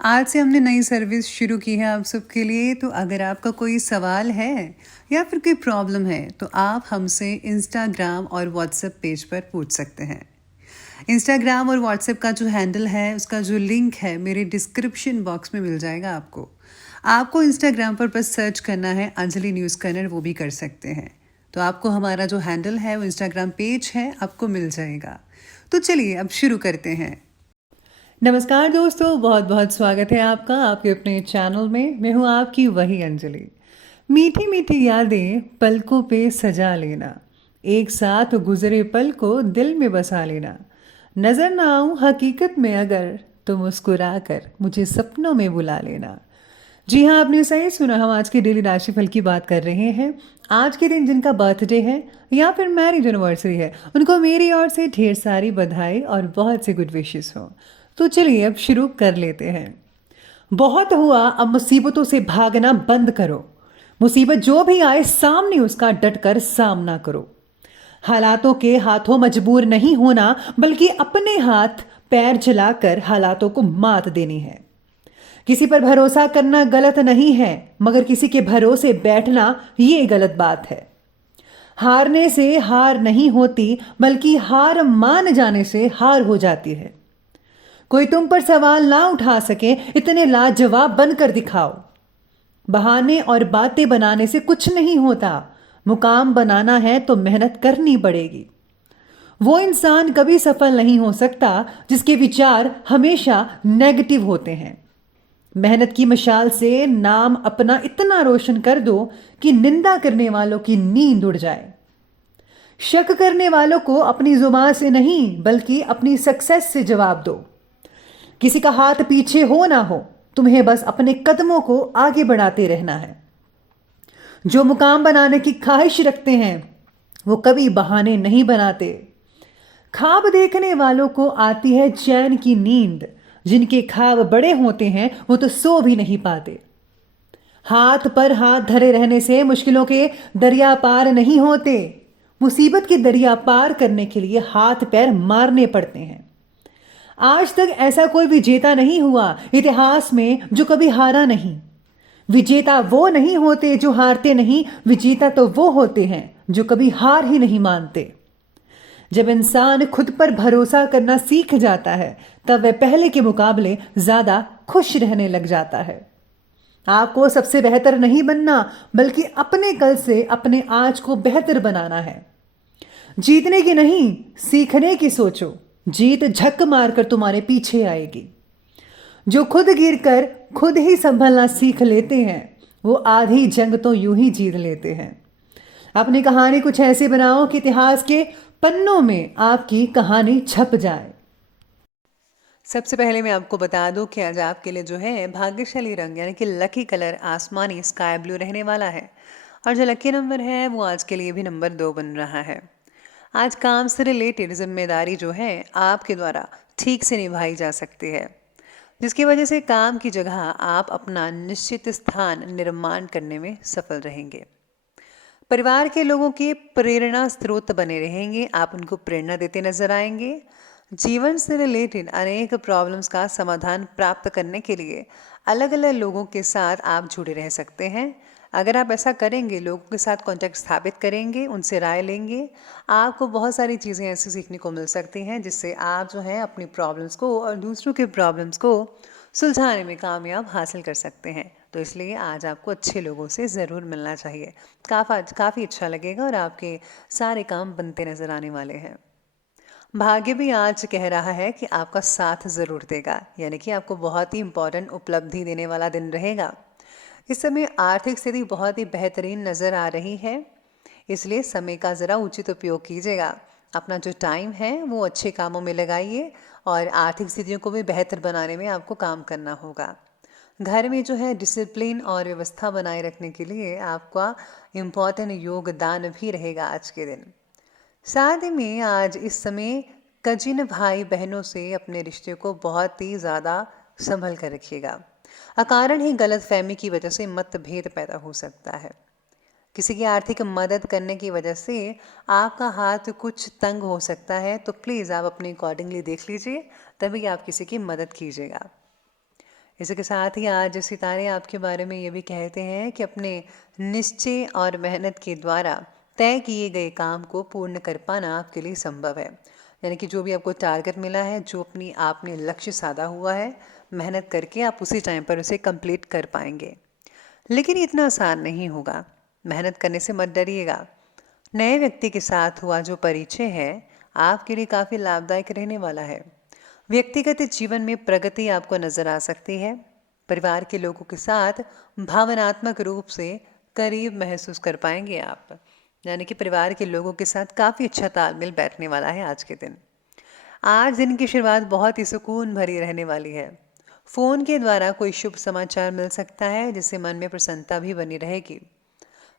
आज से हमने नई सर्विस शुरू की है आप सबके लिए। तो अगर आपका कोई सवाल है या फिर कोई प्रॉब्लम है तो आप हमसे इंस्टाग्राम और व्हाट्सएप पेज पर पूछ सकते हैं। इंस्टाग्राम और व्हाट्सएप का जो हैंडल है उसका जो लिंक है मेरे डिस्क्रिप्शन बॉक्स में मिल जाएगा आपको। आपको इंस्टाग्राम पर बस सर्च करना है अंजलि न्यूज़ कन्नड़, वो भी कर सकते हैं। तो आपको हमारा जो हैंडल है वो इंस्टाग्राम पेज है आपको मिल जाएगा। तो चलिए अब शुरू करते हैं। नमस्कार दोस्तों, बहुत बहुत स्वागत है आपका आपके अपने चैनल में। मैं हूँ आपकी वही अंजलि। मीठी मीठी यादें पलकों पे सजा लेना, एक साथ गुजरे पल को दिल में बसा लेना। नजर ना आऊं हकीकत में अगर तो मुस्कुरा कर मुझे सपनों में बुला लेना। जी हाँ, आपने सही सुना। हम आज के डेली राशिफल की बात कर रहे हैं। आज के दिन जिनका बर्थडे है या फिर मैरिज एनिवर्सरी है उनको मेरी ओर से ढेर सारी बधाई और बहुत सी गुड विशेस हो। तो चलिए अब शुरू कर लेते हैं। बहुत हुआ, अब मुसीबतों से भागना बंद करो। मुसीबत जो भी आए सामने उसका डटकर सामना करो। हालातों के हाथों मजबूर नहीं होना, बल्कि अपने हाथ पैर चलाकर हालातों को मात देनी है। किसी पर भरोसा करना गलत नहीं है, मगर किसी के भरोसे बैठना ये गलत बात है। हारने से हार नहीं होती, बल्कि हार मान जाने से हार हो जाती है। कोई तुम पर सवाल ना उठा सके, इतने लाजवाब बनकर दिखाओ। बहाने और बातें बनाने से कुछ नहीं होता। मुकाम बनाना है तो मेहनत करनी पड़ेगी। वो इंसान कभी सफल नहीं हो सकता जिसके विचार हमेशा नेगेटिव होते हैं। मेहनत की मशाल से नाम अपना इतना रोशन कर दो कि निंदा करने वालों की नींद उड़ जाए। शक करने वालों को अपनी जुबान से नहीं बल्कि अपनी सक्सेस से जवाब दो। किसी का हाथ पीछे हो ना हो, तुम्हें बस अपने कदमों को आगे बढ़ाते रहना है। जो मुकाम बनाने की ख्वाहिश रखते हैं वो कभी बहाने नहीं बनाते। ख्वाब देखने वालों को आती है चैन की नींद। जिनके ख्वाब बड़े होते हैं वो तो सो भी नहीं पाते। हाथ पर हाथ धरे रहने से मुश्किलों के दरिया पार नहीं होते। मुसीबत के दरिया पार करने के लिए हाथ पैर मारने पड़ते हैं। आज तक ऐसा कोई विजेता नहीं हुआ इतिहास में जो कभी हारा नहीं। विजेता वो नहीं होते जो हारते नहीं, विजेता तो वो होते हैं जो कभी हार ही नहीं मानते। जब इंसान खुद पर भरोसा करना सीख जाता है तब वह पहले के मुकाबले ज्यादा खुश रहने लग जाता है। आपको सबसे बेहतर नहीं बनना, बल्कि अपने कल से अपने आज को बेहतर बनाना है। जीतने की नहीं, सीखने की सोचो। जीत झक मारकर तुम्हारे पीछे आएगी। जो खुद गिरकर खुद ही संभलना सीख लेते हैं वो आधी जंग तो यूं ही जीत लेते हैं। अपनी कहानी कुछ ऐसे बनाओ कि इतिहास के पन्नों में आपकी कहानी छप जाए। सबसे पहले मैं आपको बता दूं कि आज आपके लिए जो है भाग्यशाली रंग यानी कि लकी कलर आसमानी स्काई ब्लू रहने वाला है। और जो लकी नंबर है वो आज के लिए भी नंबर 2 बन रहा है। आज काम से रिलेटेड जिम्मेदारी जो है आपके द्वारा ठीक से निभाई जा सकती है, जिसकी वजह से काम की जगह आप अपना निश्चित स्थान निर्माण करने में सफल रहेंगे। परिवार के लोगों के प्रेरणा स्रोत बने रहेंगे, आप उनको प्रेरणा देते नजर आएंगे। जीवन से रिलेटेड अनेक प्रॉब्लम्स का समाधान प्राप्त करने के लिए अलग अलग लोगों के साथ आप जुड़े रह सकते हैं। अगर आप ऐसा करेंगे, लोगों के साथ कांटेक्ट स्थापित करेंगे, उनसे राय लेंगे, आपको बहुत सारी चीज़ें ऐसी सीखने को मिल सकती हैं जिससे आप जो है अपनी प्रॉब्लम्स को और दूसरों के प्रॉब्लम्स को सुलझाने में कामयाब हासिल कर सकते हैं। तो इसलिए आज आपको अच्छे लोगों से ज़रूर मिलना चाहिए। काफ़ी अच्छा लगेगा और आपके सारे काम बनते नज़र आने वाले हैं। भाग्य भी आज कह रहा है कि आपका साथ ज़रूर देगा, यानी कि आपको बहुत ही इम्पोर्टेंट उपलब्धि देने वाला दिन रहेगा। इस समय आर्थिक स्थिति बहुत ही बेहतरीन नज़र आ रही है, इसलिए समय का ज़रा उचित उपयोग कीजिएगा। अपना जो टाइम है वो अच्छे कामों में लगाइए और आर्थिक स्थितियों को भी बेहतर बनाने में आपको काम करना होगा। घर में जो है डिसिप्लिन और व्यवस्था बनाए रखने के लिए आपका इम्पोर्टेंट योगदान भी रहेगा आज के दिन। साथ ही में आज इस समय कजिन भाई बहनों से अपने रिश्ते को बहुत ही ज़्यादा संभल कर रखिएगा। अकारण ही गलतफहमी की वजह से मतभेद पैदा हो सकता है। किसी की आर्थिक मदद करने की वजह से आपका हाथ कुछ तंग हो सकता है, तो प्लीज़ आप अपने अकॉर्डिंगली देख लीजिए, तभी आप किसी की मदद कीजिएगा। इसी के साथ ही आज सितारे आपके बारे में ये भी कहते हैं कि अपने निश्चय और मेहनत के द्वारा तय किए गए काम को पूर्ण कर पाना आपके लिए संभव है। यानी कि जो भी आपको टारगेट मिला है, जो अपनी आपने लक्ष्य साधा हुआ है, मेहनत करके आप उसी टाइम पर उसे कंप्लीट कर पाएंगे। लेकिन ये इतना आसान नहीं होगा। मेहनत करने से मत डरिएगा। नए व्यक्ति के साथ हुआ जो परिचय है आपके लिए काफ़ी लाभदायक रहने वाला है। व्यक्तिगत जीवन में प्रगति आपको नजर आ सकती है। परिवार के लोगों के साथ भावनात्मक रूप से करीब महसूस कर पाएंगे आप। यानी कि परिवार के लोगों के साथ काफ़ी अच्छा तालमेल बैठने वाला है आज के दिन। आज दिन की शुरुआत बहुत ही सुकून भरी रहने वाली है। फ़ोन के द्वारा कोई शुभ समाचार मिल सकता है जिससे मन में प्रसन्नता भी बनी रहेगी।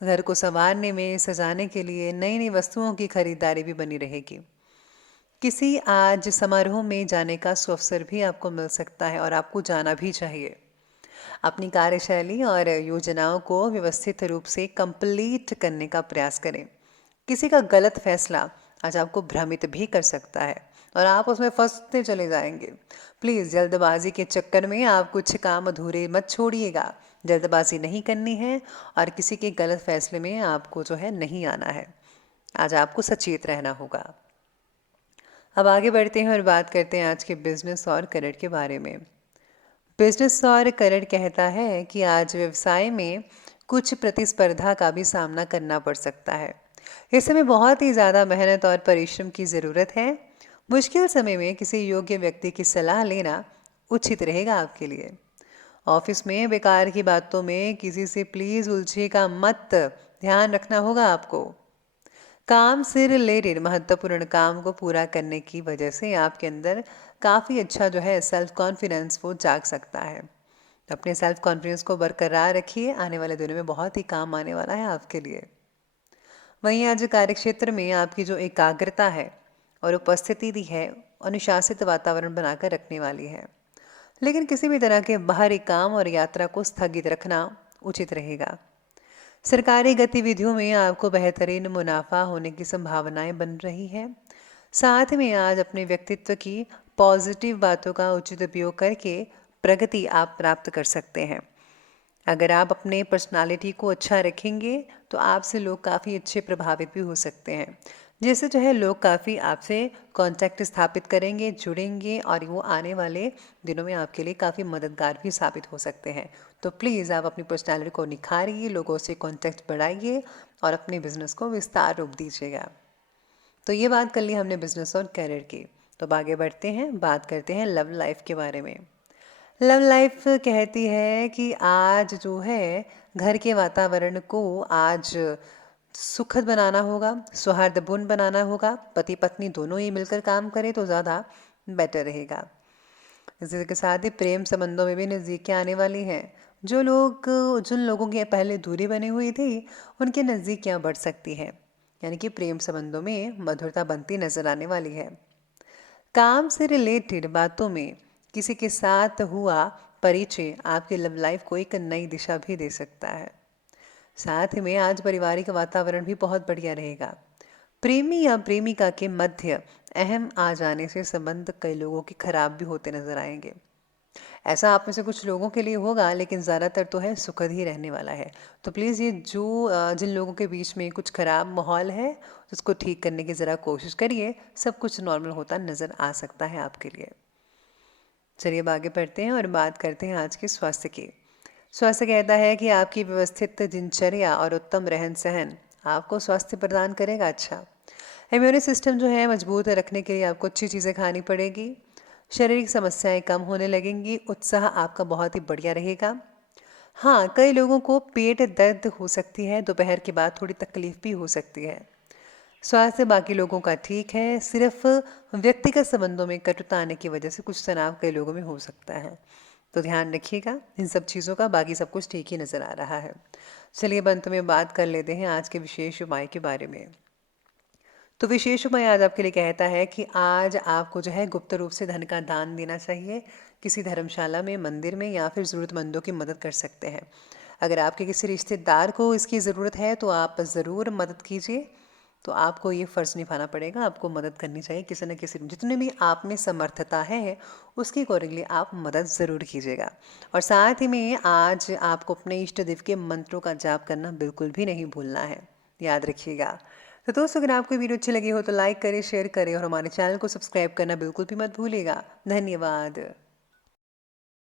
घर को संवारने में सजाने के लिए नई नई वस्तुओं की खरीदारी भी बनी रहेगी। किसी आज समारोह में जाने का सुअवसर भी आपको मिल सकता है और आपको जाना भी चाहिए। अपनी कार्यशैली और योजनाओं को व्यवस्थित रूप से कंप्लीट करने का प्रयास करें। किसी का गलत फैसला आज आपको भ्रमित भी कर सकता है और आप उसमें फंसते चले जाएंगे। प्लीज़ जल्दबाजी के चक्कर में आप कुछ काम अधूरे मत छोड़िएगा। जल्दबाजी नहीं करनी है और किसी के गलत फैसले में आपको जो है नहीं आना है। आज आपको सचेत रहना होगा। अब आगे बढ़ते हैं और बात करते हैं आज के बिजनेस और करियर के बारे में। बिजनेस और करियर कहता है कि आज व्यवसाय में कुछ प्रतिस्पर्धा का भी सामना करना पड़ सकता है। इस समय बहुत ही ज़्यादा मेहनत और परिश्रम की ज़रूरत है। मुश्किल समय में किसी योग्य व्यक्ति की सलाह लेना उचित रहेगा आपके लिए। ऑफिस में बेकार की बातों में किसी से प्लीज़ उलझेगा मत, ध्यान रखना होगा आपको। काम से रिलेटेड महत्वपूर्ण काम को पूरा करने की वजह से आपके अंदर काफ़ी अच्छा जो है सेल्फ कॉन्फिडेंस वो जाग सकता है। अपने सेल्फ कॉन्फिडेंस को बरकरार रखिए, आने वाले दिनों में बहुत ही काम आने वाला है आपके लिए। वहीं आज कार्यक्षेत्र में आपकी जो एकाग्रता है और उपस्थिति भी है, अनुशासित वातावरण बनाकर रखने वाली है। लेकिन किसी भी तरह के बाहरी काम और यात्रा को स्थगित रखना उचित रहेगा। सरकारी गतिविधियों में आपको बेहतरीन मुनाफा होने की संभावनाएं बन रही है। साथ में आज अपने व्यक्तित्व की पॉजिटिव बातों का उचित उपयोग करके प्रगति आप प्राप्त कर सकते हैं। अगर आप अपने पर्सनालिटी को अच्छा रखेंगे तो आपसे लोग काफ़ी अच्छे प्रभावित भी हो सकते हैं, जिससे जो है लोग काफ़ी आपसे कांटेक्ट स्थापित करेंगे, जुड़ेंगे और वो आने वाले दिनों में आपके लिए काफ़ी मददगार भी साबित हो सकते हैं। तो प्लीज़ आप अपनी पर्सनालिटी को निखारिए, लोगों से कांटेक्ट बढ़ाइए और अपने बिजनेस को विस्तार रूप दीजिएगा। तो ये बात कर ली हमने बिजनेस और करियर की। तो अब आगे बढ़ते हैं, बात करते हैं लव लाइफ के बारे में। लव लाइफ कहती है कि आज जो है घर के वातावरण को आज सुखद बनाना होगा, सौहार्दपूर्ण बनाना होगा। पति पत्नी दोनों ही मिलकर काम करें तो ज़्यादा बेटर रहेगा। इसी के साथ ही प्रेम संबंधों में भी नज़दीकियाँ आने वाली हैं। जिन लोगों की पहले दूरी बनी हुई थी उनकी नज़दीकियाँ बढ़ सकती हैं। यानी कि प्रेम संबंधों में मधुरता बनती नजर आने वाली है। काम से रिलेटेड बातों में किसी के साथ हुआ परिचय आपकी लव लाइफ को एक नई दिशा भी दे सकता है। साथ में आज पारिवारिक वातावरण भी बहुत बढ़िया रहेगा। प्रेमी या प्रेमिका के मध्य अहम आ जाने से संबंध कई लोगों के खराब भी होते नजर आएंगे। ऐसा आप में से कुछ लोगों के लिए होगा, लेकिन ज़्यादातर तो है सुखद ही रहने वाला है। तो प्लीज़ ये जिन लोगों के बीच में कुछ खराब माहौल है उसको ठीक करने की ज़रा कोशिश करिए, सब कुछ नॉर्मल होता नज़र आ सकता है आपके लिए। चलिए अब आगे बढ़ते हैं और बात करते हैं आज के स्वास्थ्य की। स्वास्थ्य कहता है कि आपकी व्यवस्थित दिनचर्या और उत्तम रहन सहन आपको स्वास्थ्य प्रदान करेगा। अच्छा, इम्यून सिस्टम जो है मजबूत रखने के लिए आपको अच्छी चीज़ें खानी पड़ेगी। शारीरिक समस्याएं कम होने लगेंगी। उत्साह आपका बहुत ही बढ़िया रहेगा। हाँ, कई लोगों को पेट दर्द हो सकती है, दोपहर के बाद थोड़ी तकलीफ भी हो सकती है। स्वास्थ्य बाकी लोगों का ठीक है, सिर्फ व्यक्तिगत संबंधों में कटुता आने की वजह से कुछ तनाव कई लोगों में हो सकता है। तो ध्यान रखिएगा इन सब चीज़ों का, बाकी सब कुछ ठीक ही नज़र आ रहा है। चलिए अब अंत में बात कर लेते हैं आज के विशेष उपाय के बारे में। तो विशेष उपाय आज आपके लिए कहता है कि आज आपको जो है गुप्त रूप से धन का दान देना चाहिए। किसी धर्मशाला में, मंदिर में या फिर ज़रूरतमंदों की मदद कर सकते हैं। अगर आपके किसी रिश्तेदार को इसकी ज़रूरत है तो आप ज़रूर मदद कीजिए। तो आपको ये फ़र्ज़ निभाना पड़ेगा, आपको मदद करनी चाहिए किसी न किसी, जितने भी आप में समर्थता है उसके अकॉर्डिंगली आप मदद ज़रूर कीजिएगा। और साथ ही में आज आपको अपने इष्ट देव के मंत्रों का जाप करना बिल्कुल भी नहीं भूलना है, याद रखिएगा। तो दोस्तों, अगर आपको वीडियो अच्छी लगी हो तो लाइक करें, शेयर करें और हमारे चैनल को सब्सक्राइब करना बिल्कुल भी मत भूलिएगा। धन्यवाद।